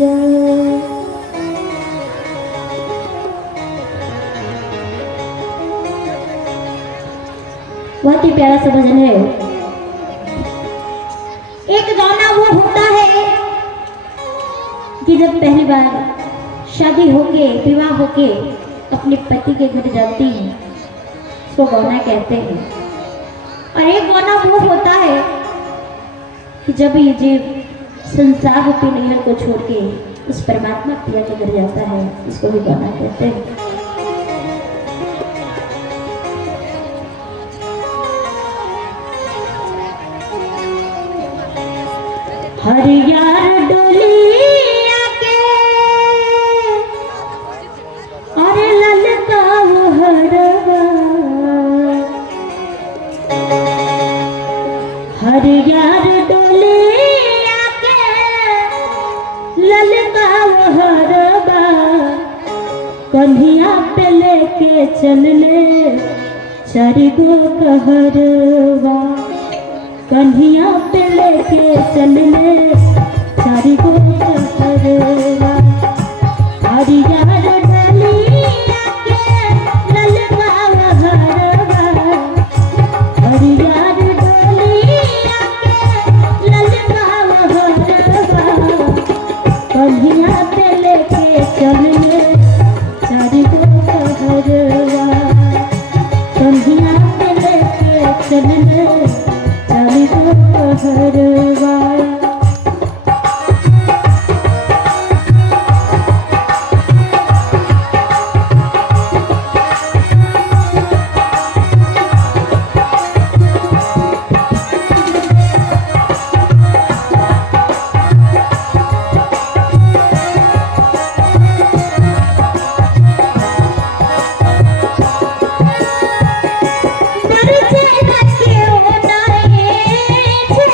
जाए। बहुत ही प्यारा सा भजन है। एक गाना वो होता है कि जब पहली बार शादी होके विवाह होके अपने पति के घर जाती हैं, उसको गाना कहते हैं। और एक गाना वो होता है कि जब ये जीव संसार रूपी नैहर को छोड़ के उस परमात्मा पिया के घर जाता है, इसको भी गाना कहते हैं। हर यार डोलिया के अरे ललका वो हरवा, हर यार डोलिया के ललका वो हरवा, कन्हिया पे लेके चल ले चारि गो कहरवा, कन्हिया पे लेके चल ले चारि गो कहरवा। हरिया डलिया के ललका वो हरवा, हरिया डलिया के ललका वो हरवा, कन्हिया पे लेके चल ले चारि गो कहरवा, कन्हिया पे लेके चल ले चारि गो कहरवा। बरसे धके ओ नाये छे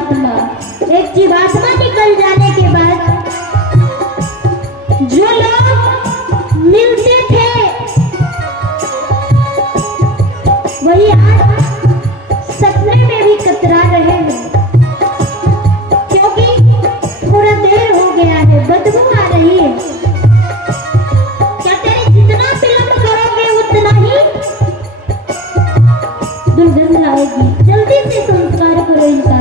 जीवात्मा, एक जीवात्मा निकल जाने के बाद जो लोग मिलते थे वही आज सपने में भी कतरा रहे हैं, क्योंकि थोड़ा देर हो गया है, बदबू आ रही है। क्या तेरे जितना विलंब करोगे उतना ही दुर्गंध आएगी। जल्दी से संस्कार करो इनका।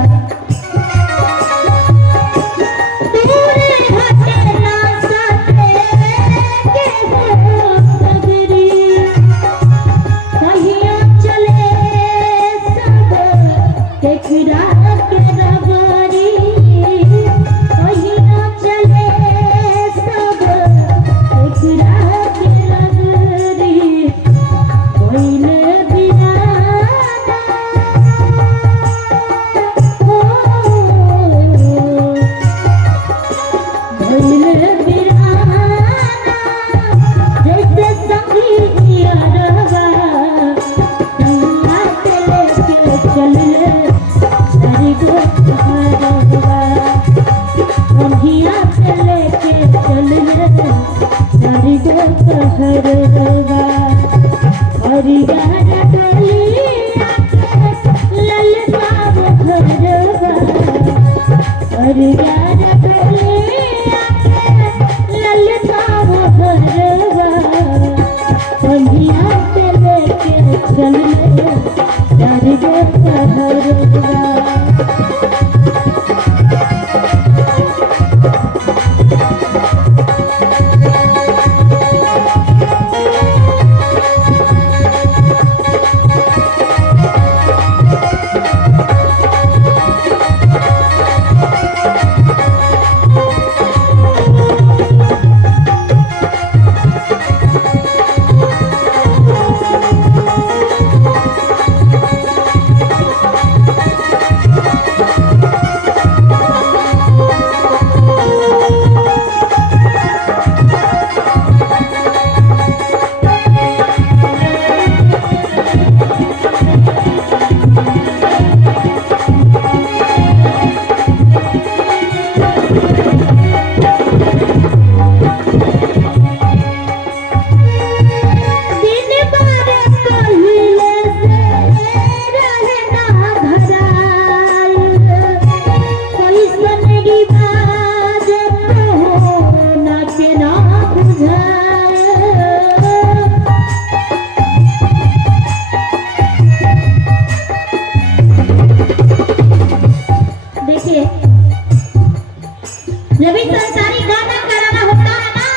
जब भी संसारी गाना कराना होता है ना,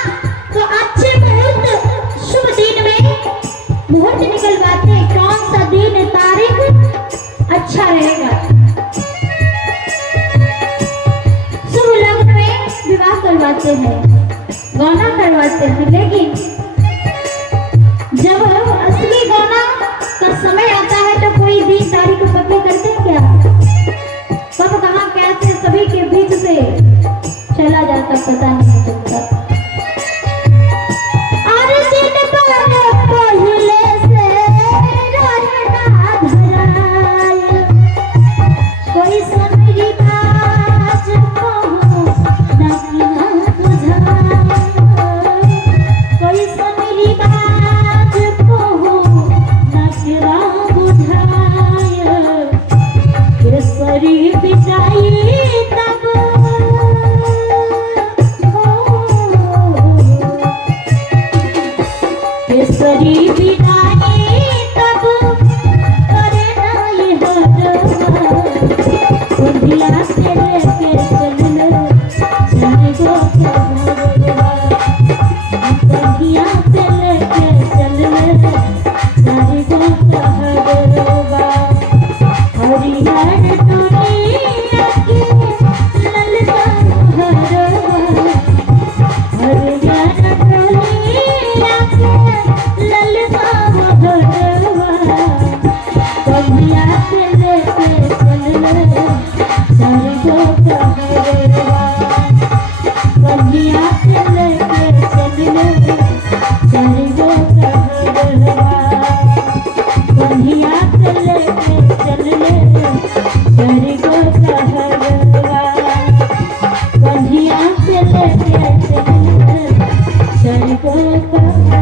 तो अच्छे मुहूर्त शुभ दिन में मुहूर्त निकलवाते हैं। कौन सा दिन तारीख अच्छा रहेगा, शुभ लग्न में विवाह करवाते हैं, गाना करवाते हैं। लेकिन जब असली गाना का समय आता है तो कोई दिन तारीख पक्की करते हैं क्या? कब कहाँ कैसे सभी के बीच से चला जाता पता नहीं चलता। और दिन पर पहले से रहना धराए, कोई समझी बाज कहूँ न कि न बुझाए, कोई समझी बाज कहूँ न कि न बुझाए, केसरी बिछाई कैसे मिलकर चल गो